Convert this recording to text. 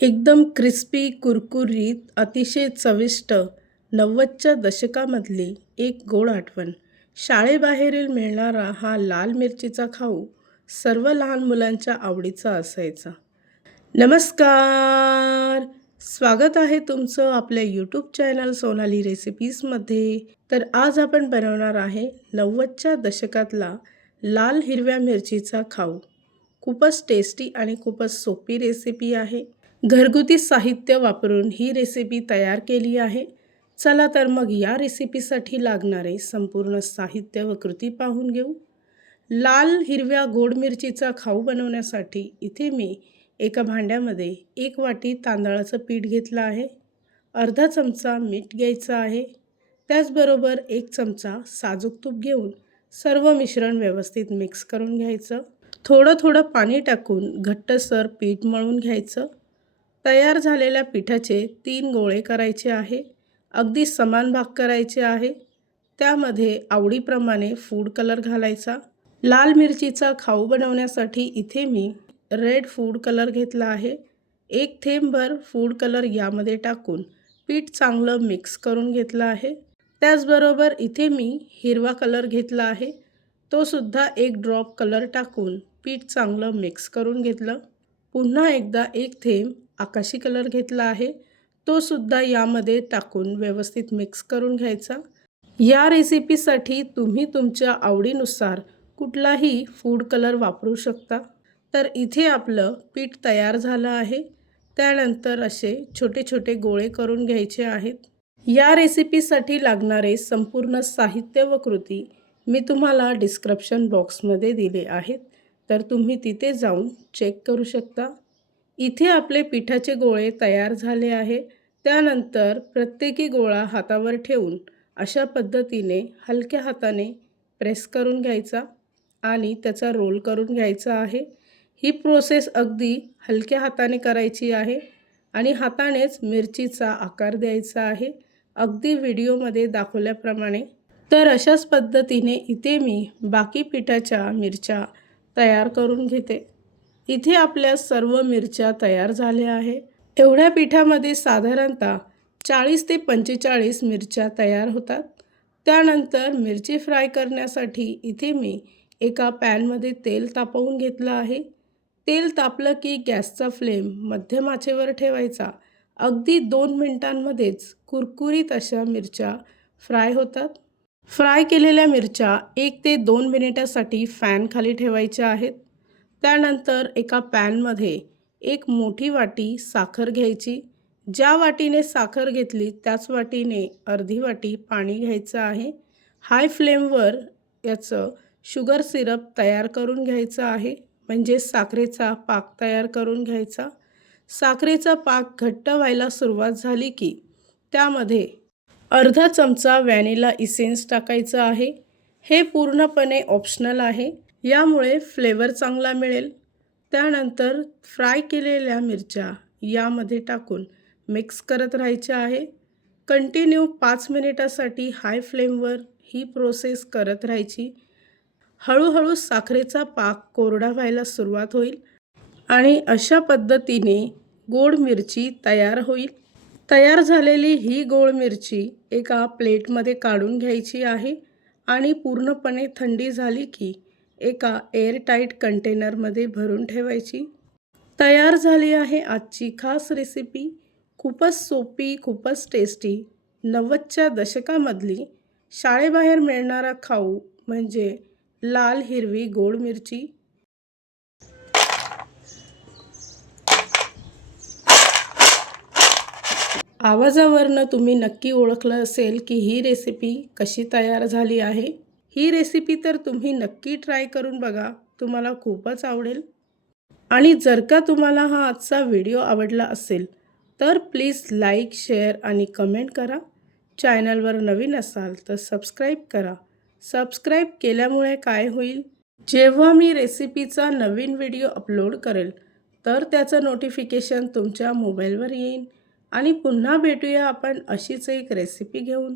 एकदम क्रिस्पी, कुरकुरीत, अतिशय चविष्ट 90च्या दशकामधली एक गोड आठवण. शाळेबाहेरील मिळणारा हा लाल मिरचीचा खाऊ सर्व लहान मुलांच्या आवडीचा असायचा. नमस्कार! स्वागत आहे तुमचं आपल्या यूट्यूब चॅनल सोनाली रेसिपीजमध्ये. तर आज आपण बनवणार आहे 90च्या दशकातला लाल हिरव्या मिरचीचा खाऊ. खूपच टेस्टी आणि खूपच सोपी रेसिपी आहे. घरगुती साहित्य वापरून ही रेसिपी तयार केली आहे. चला तर मग या रेसिपीसाठी लागणारे संपूर्ण साहित्य व कृती पाहून घेऊ. लाल हिरव्या गोड मिरचीचा खाऊ बनवण्यासाठी इथे मी एका भांड्यामध्ये 1 वाटी तांदळाचं पीठ घेतलं आहे. अर्धा चमचा मीठ घ्यायचं आहे. त्याचबरोबर 1 चमचा साजूक तूप घेऊन सर्व मिश्रण व्यवस्थित मिक्स करून घ्यायचं. थोडं थोडं पाणी टाकून घट्टसर पीठ मळून घ्यायचं. तयार झालेल्या पिठाचे 3 गोळे करायचे आहे. अगदी समान भाग करायचे आहे. त्यामध्ये आवडीप्रमाणे फूड कलर घालायचा. लाल मिरचीचा खाऊ बनवण्यासाठी इथे मी रेड फूड कलर घेतला आहे. 1 थेंबभर फूड कलर यामध्ये टाकून पीठ चांगलं मिक्स करून घेतलं आहे. त्याचबरोबर इथे मी हिरवा कलर घेतला आहे. तो सुद्धा 1 ड्रॉप कलर टाकून पीठ चांगलं मिक्स करून घेतलं. पुन्हा एकदा 1 थेंब आकाशी कलर घेतला आहे. तो सुद्धा यामध्ये टाकून व्यवस्थित मिक्स करून घ्यायचा. या रेसिपीसाठी तुम्ही तुमच्या आवडीनुसार कुठलाही फूड कलर वापरू शकता. तर इथे आपलं पीठ तयार झालं आहे. त्यानंतर असे छोटे छोटे गोळे करून घ्यायचे आहेत. या रेसिपीसाठी लागणारे संपूर्ण साहित्य व कृती मी तुम्हाला डिस्क्रिप्शन बॉक्समध्ये दिले आहेत. तर तुम्ही तिथे जाऊन चेक करू शकता. इथे आपले पिठाचे गोळे तयार झाले आहे. त्यानंतर प्रत्येकी गोळा हातावर ठेवून अशा पद्धतीने हलक्या हाताने प्रेस करून घ्यायचा आणि त्याचा रोल करून घ्यायचा आहे. ही प्रोसेस अगदी हलक्या हाताने करायची आहे आणि हातानेच मिरचीचा आकार द्यायचा आहे, अगदी व्हिडिओमध्ये दाखवल्याप्रमाणे. तर अशाच पद्धतीने इथे मी बाकी पिठाच्या मिरच्या तयार करून घेते. इथे आपल्या सर्व मिरच्या तयार झाल्या आहे. एवढ्या पिठामध्ये साधारणतः 40 ते 45 मिरच्या तयार होतात. त्यानंतर मिरची फ्राय करण्यासाठी इथे मी एका पॅनमध्ये तेल तापवून घेतलं आहे. तेल तापलं की गॅसचा फ्लेम मध्यम आचेवर ठेवायचा. अगदी 2 मिनिटांमध्येच कुरकुरीत अशा मिरच्या फ्राय होतात. फ्राय केलेल्या मिरच्या 1 ते 2 मिनिटासाठी फॅन खाली ठेवायच्या आहेत. त्यानंतर एका पॅनमध्ये 1 मोठी वाटी साखर घ्यायची. ज्या वाटीने साखर घेतली त्याच वाटीने अर्धी वाटी पाणी घ्यायचं आहे. हाय फ्लेमवर याचं शुगर सिरप तयार करून घ्यायचं आहे, म्हणजे साखरेचा पाक तयार करून घ्यायचा. साखरेचा पाक घट्ट व्हायला सुरुवात झाली की त्यामध्ये अर्धा चमचा व्हॅनिला इसेन्स टाकायचं आहे. हे पूर्णपणे ऑप्शनल आहे, यामुळे फ्लेवर चांगला मिळेल. त्यानंतर फ्राय केलेल्या मिरच्या यामध्ये टाकून मिक्स करत राहायच्या आहे. कंटिन्यू 5 मिनिटासाठी हाय फ्लेमवर ही प्रोसेस करत राहायची. हळूहळू साखरेचा पाक कोरडा व्हायला सुरुवात होईल आणि अशा पद्धतीने गोड मिरची तयार होईल. तयार झालेली ही गोड मिरची एका प्लेटमध्ये काढून घ्यायची आहे आणि पूर्णपणे थंडी झाली की एका एअरटाईट कंटेनरमध्ये भरून ठेवायची. तयार झाली आहे आजची खास रेसिपी. खूपच सोपी, खूपच टेस्टी 90च्या दशकामधली शाळेबाहेर मिळणारा खाऊ म्हणजे लाल हिरवी गोड मिरची. आवाजावरनं तुम्ही नक्की ओळखलं असेल की ही रेसिपी कशी तयार झाली आहे. ही रेसिपी तर तुम्ही नक्की ट्राय करून बघा, तुम्हाला खूपच आवडेल. आणि जर का तुम्हाला हा आजचा व्हिडिओ आवडला असेल तर प्लीज लाईक, शेअर आणि कमेंट करा. चॅनलवर नवीन असाल तर सबस्क्राईब करा. सबस्क्राईब केल्यामुळे काय होईल, जेव्हा मी रेसिपीचा नवीन व्हिडिओ अपलोड करेल तर त्याचं नोटिफिकेशन तुमच्या मोबाईलवर येईल. आणि पुन्हा भेटूया आपण अशीच एक रेसिपी घेऊन.